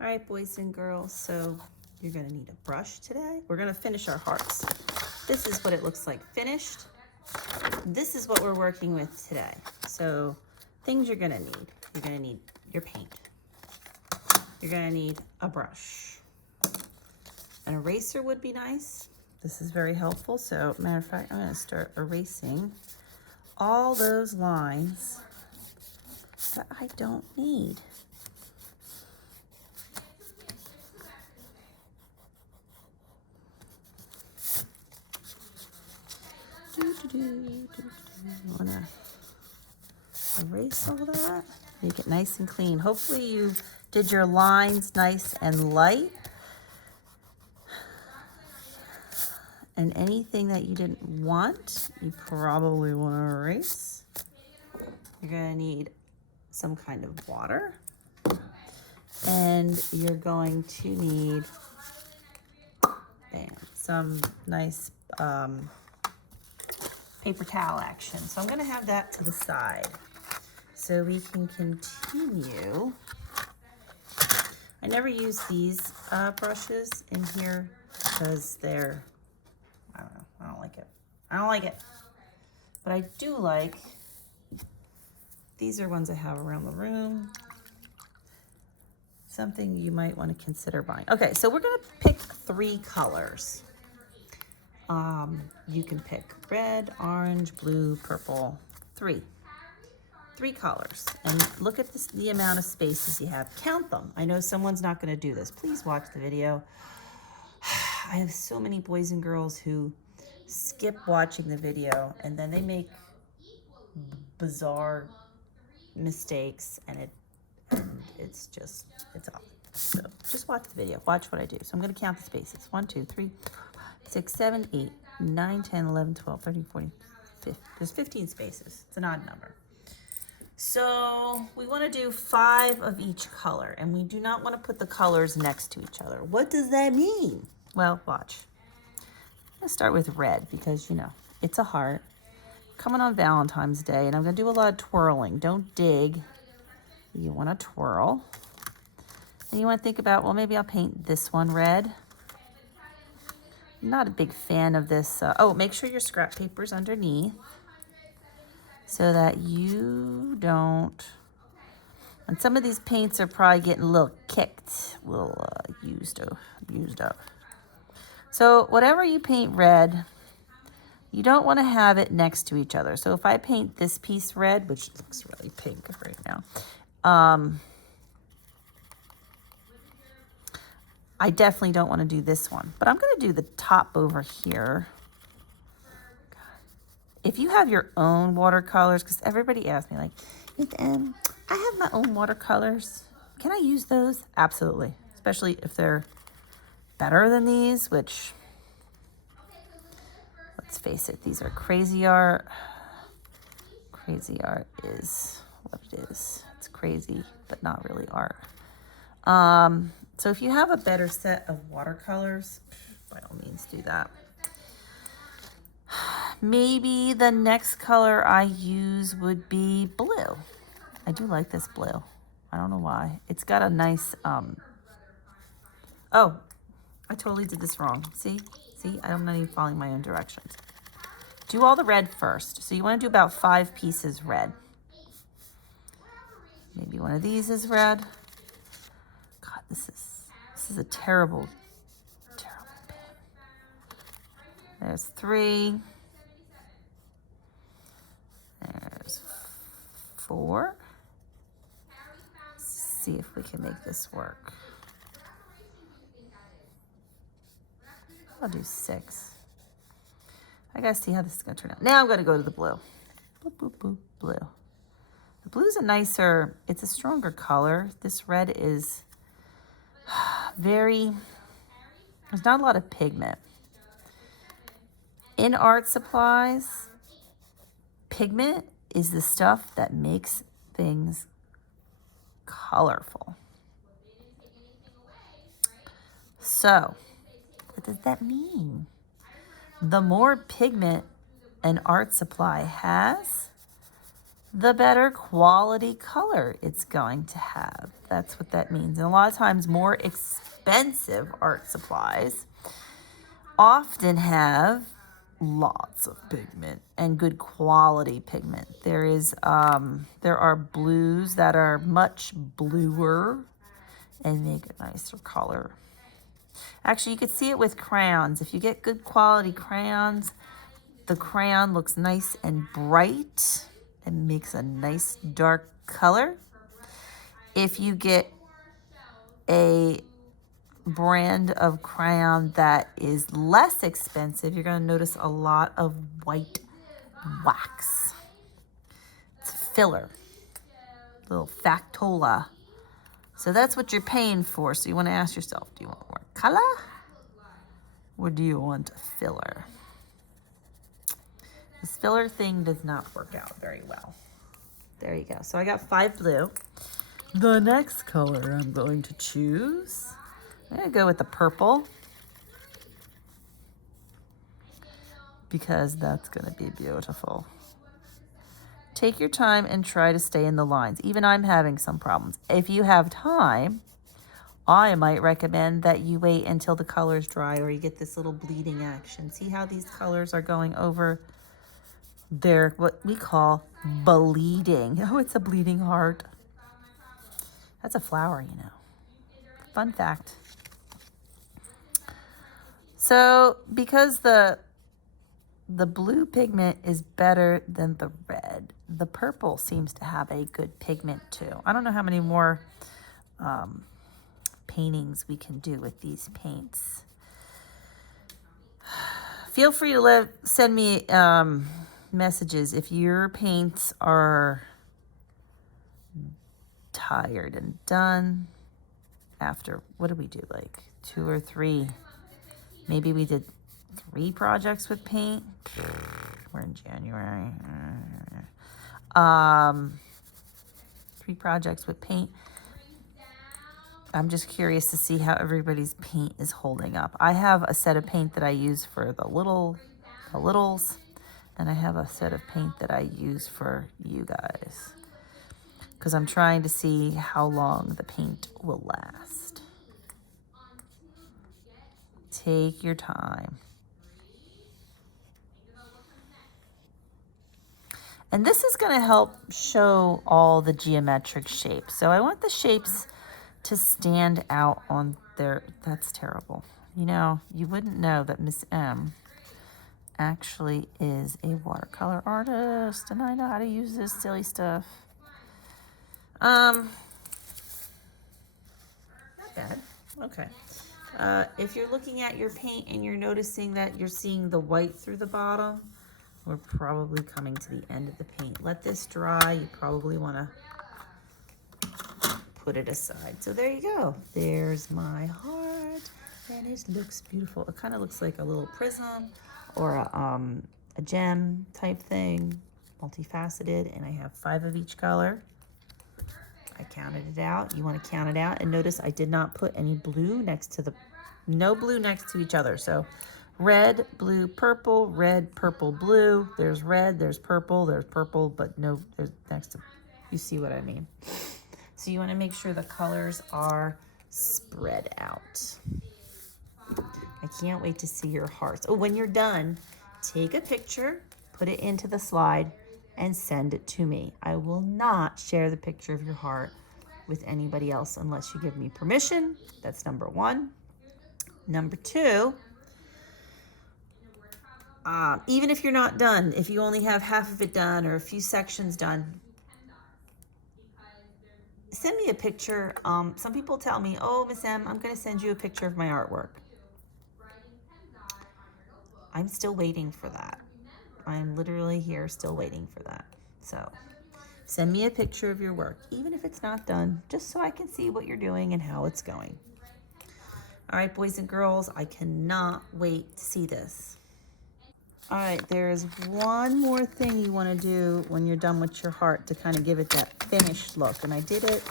All right, boys and girls, so you're gonna need a brush today. We're gonna finish our hearts. This is what it looks like finished. This is what we're working with today. So things you're gonna need. You're gonna need your paint. You're gonna need a brush. An eraser would be nice. This is very helpful. So matter of fact, I'm gonna start erasing all those lines that I don't need. I'm gonna erase all that, make it nice and clean. Hopefully you did your lines nice and light. And anything that you didn't want, you probably want to erase. You're gonna need some kind of water. And you're going to need, some nice paper towel action. So I'm gonna have that to the side so we can continue. I never use these brushes in here because they're, I don't know, I don't like it. But I do like, these are ones I have around the room. Something you might want to consider buying. Okay, so we're gonna pick 3 colors. You can pick red, orange, blue, purple, 3 colors. And look at the amount of spaces you have. Count them. I know someone's not gonna do this. Please watch the video. I have so many boys and girls who skip watching the video and then they make bizarre mistakes and it's awful. So just watch the video. Watch what I do. So I'm going to count the spaces. 1, 2, 3, 4, 5, 6, 7, 8, 9, 10, 11, 12, 13, 14, 15. There's 15 spaces. It's an odd number. So we want to do 5 of each color, and we do not want to put the colors next to each other. What does that mean? Well, watch. I'm going to start with red because, you know, it's a heart. Coming on Valentine's Day, and I'm going to do a lot of twirling. Don't dig. You want to twirl. And you want to think about, well, maybe I'll paint this one red. I'm not a big fan of this. Oh, make sure your scrap paper's underneath so that you don't. And some of these paints are probably getting a little kicked, a little used up. So whatever you paint red, you don't want to have it next to each other. So if I paint this piece red, which looks really pink right now, I definitely don't want to do this one, but I'm going to do the top over here. If you have your own watercolors, because everybody asks me like, I have my own watercolors. Can I use those? Absolutely. Especially if they're better than these, which, let's face it, these are crazy art. Crazy art is what it is. It's crazy, but not really art. So if you have a better set of watercolors, by all means do that. Maybe the next color I use would be blue. I do like this blue. I don't know why. It's got a nice, oh, I totally did this wrong. See, I'm not even following my own directions. Do all the red first. So you want to do about 5 pieces red. Maybe one of these is red. God, this is a terrible paint. There's 3. There's 4. Let's see if we can make this work. I'll do 6. I gotta see how this is gonna turn out. Now I'm gonna go to the blue. Boop, boop, boop, blue. The blue's it's a stronger color. This red is there's not a lot of pigment. In art supplies, pigment is the stuff that makes things colorful. So, what does that mean? The more pigment an art supply has, the better quality color it's going to have. That's what that means. And a lot of times more expensive art supplies often have lots of pigment and good quality pigment. There are blues that are much bluer and make a nicer color. Actually, you could see it with crayons. If you get good quality crayons, the crayon looks nice and bright and makes a nice dark color. If you get a brand of crayon that is less expensive, you're going to notice a lot of white wax. It's filler, little factola. So that's what you're paying for. So you want to ask yourself, do you want more color or do you want filler? This filler thing does not work out very well. There you go. So I got 5 blue. The next color I'm going to choose, I'm going to go with the purple because that's going to be beautiful. Take your time and try to stay in the lines. Even I'm having some problems. If you have time, I might recommend that you wait until the colors dry or you get this little bleeding action. See how these colors are going over? They're what we call bleeding. Oh, it's a bleeding heart. That's a flower, you know. Fun fact. So because the blue pigment is better than the red, the purple seems to have a good pigment too. I don't know how many more paintings we can do with these paints. Feel free to send me messages if your paints are tired and done after, what did we do, like 2 or 3? Maybe we did 3 projects with paint. We're in January. 3 projects with paint. I'm just curious to see how everybody's paint is holding up. I have a set of paint that I use for the littles, and I have a set of paint that I use for you guys because I'm trying to see how long the paint will last. Take your time. And this is going to help show all the geometric shapes. So I want the shapes to stand out on there. That's terrible. You know, you wouldn't know that Miss M actually is a watercolor artist, and I know how to use this silly stuff. Not bad. Okay. If you're looking at your paint and you're noticing that you're seeing the white through the bottom, we're probably coming to the end of the paint. Let this dry. You probably want to put it aside. So there you go. There's my heart, and it looks beautiful. It kind of looks like a little prism or a gem type thing, multifaceted, and I have 5 of each color. I counted it out. You want to count it out, and notice I did not put any blue next to no blue next to each other. So red, blue, purple, red, purple, blue. There's red, there's purple, but no, there's next to, you see what I mean? So you want to make sure the colors are spread out. I can't wait to see your hearts. Oh, when you're done, take a picture, put it into the slide, and send it to me. I will not share the picture of your heart with anybody else unless you give me permission. That's number 1. Number 2, even if you're not done, if you only have half of it done or a few sections done, send me a picture. Some people tell me, oh, Miss M, I'm going to send you a picture of my artwork. I'm still waiting for that. I'm literally here still waiting for that. So send me a picture of your work, even if it's not done, just so I can see what you're doing and how it's going. All right, boys and girls, I cannot wait to see this. All right, there's one more thing you want to do when you're done with your heart to kind of give it that finished look. And I did it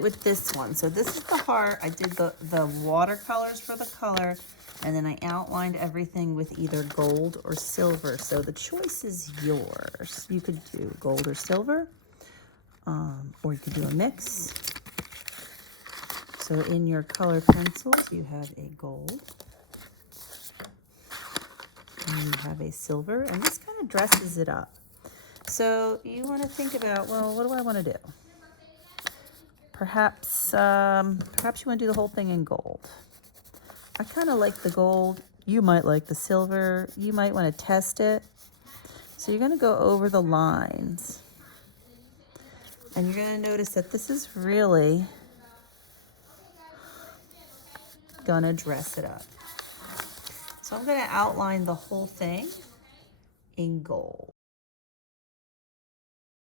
with this one. So this is the heart. I did the watercolors for the color. And then I outlined everything with either gold or silver. So the choice is yours. You could do gold or silver, or you could do a mix. So in your color pencils, you have a gold, and you have a silver, and this kind of dresses it up. So you want to think about, well, what do I want to do? Perhaps you want to do the whole thing in gold. I kind of like the gold. You might like the silver. You might want to test it. So you're going to go over the lines. And you're going to notice that this is really going to dress it up. So I'm going to outline the whole thing in gold.